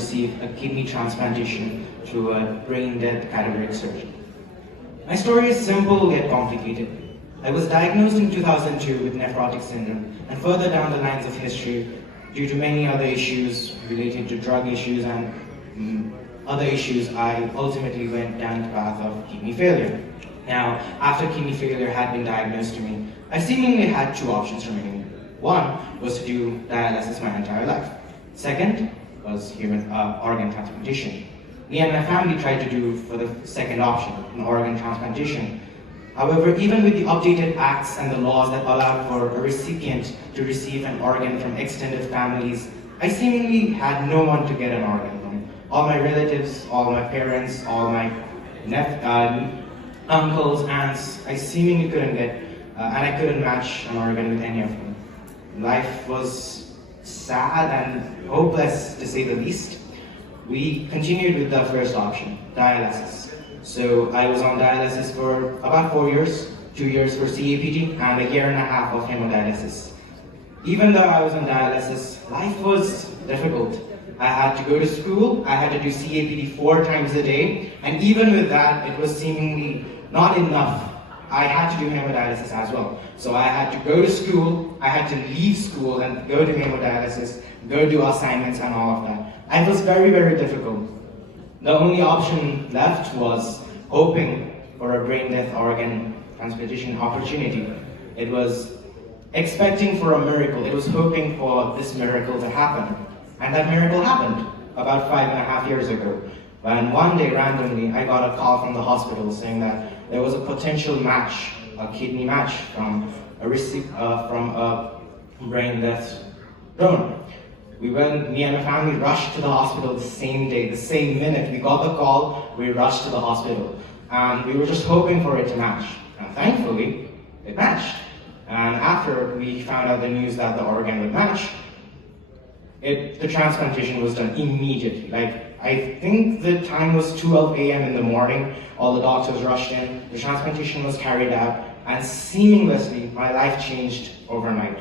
receive a kidney transplantation through a brain-death cadaveric surgery. My story is simple yet complicated. I was diagnosed in 2002 with nephrotic syndrome, and further down the lines of history, due to many other issues related to drug issues and other issues, I ultimately went down the path of kidney failure. Now, after kidney failure had been diagnosed to me, I seemingly had two options remaining. One was to do dialysis my entire life. Second was human organ transplantation. Me and my family tried to do for the second option, an organ transplantation. However, even with the updated acts and the laws that allowed for a recipient to receive an organ from extended families, I seemingly had no one to get an organ from. All my relatives, all my parents, all my uncles, aunts, I seemingly couldn't get, and I couldn't match an organ with any of them. Life was sad and hopeless, to say the least. We continued with the first option, dialysis. So I was on dialysis for about 4 years, 2 years for CAPT, and a year and a half of hemodialysis. Even though I was on dialysis, life was difficult. I had to go to school, I had to do CAPT 4 times a day, and even with that, it was seemingly not enough. I had to do hemodialysis as well. So I had to go to school, I had to leave school and go to hemodialysis, go do assignments and all of that. It was very, very difficult. The only option left was hoping for a brain death organ transplantation opportunity. It was expecting for a miracle. It was hoping for this miracle to happen. And that miracle happened about 5.5 years ago. When one day, randomly, I got a call from the hospital saying that there was a potential match, a kidney match from a brain death donor. Me and my family rushed to the hospital the same day, the same minute. We got the call, we rushed to the hospital. And we were just hoping for it to match. And thankfully, it matched. And after we found out the news that the organ would match, the transplantation was done immediately. I think the time was 12 a.m. in the morning. All the doctors rushed in. The transplantation was carried out, and seamlessly, my life changed overnight.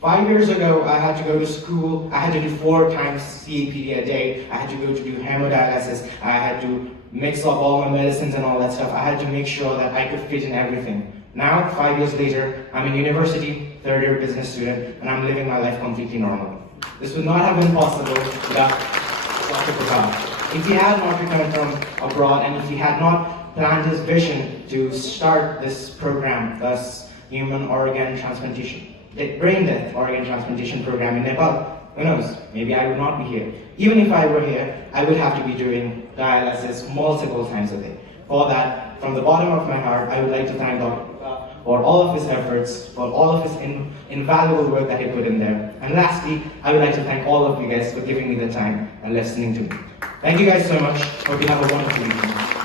5 years ago, I had to go to school. I had to do 4 times CAPT a day. I had to go to do hemodialysis. I had to mix up all my medicines and all that stuff. I had to make sure that I could fit in everything. Now, 5 years later, I'm in university, third-year business student, and I'm living my life completely normal. This would not have been possible without Dr. Prasad. If he had not returned from abroad, and if he had not planned his vision to start this program, thus human organ transplantation, the brain death organ transplantation program in Nepal, who knows, maybe I would not be here. Even if I were here, I would have to be doing dialysis multiple times a day. For that, from the bottom of my heart, I would like to thank Dr. for all of his efforts, for all of his invaluable work that he put in there. And lastly, I would like to thank all of you guys for giving me the time and listening to me. Thank you guys so much. Hope you have a wonderful evening.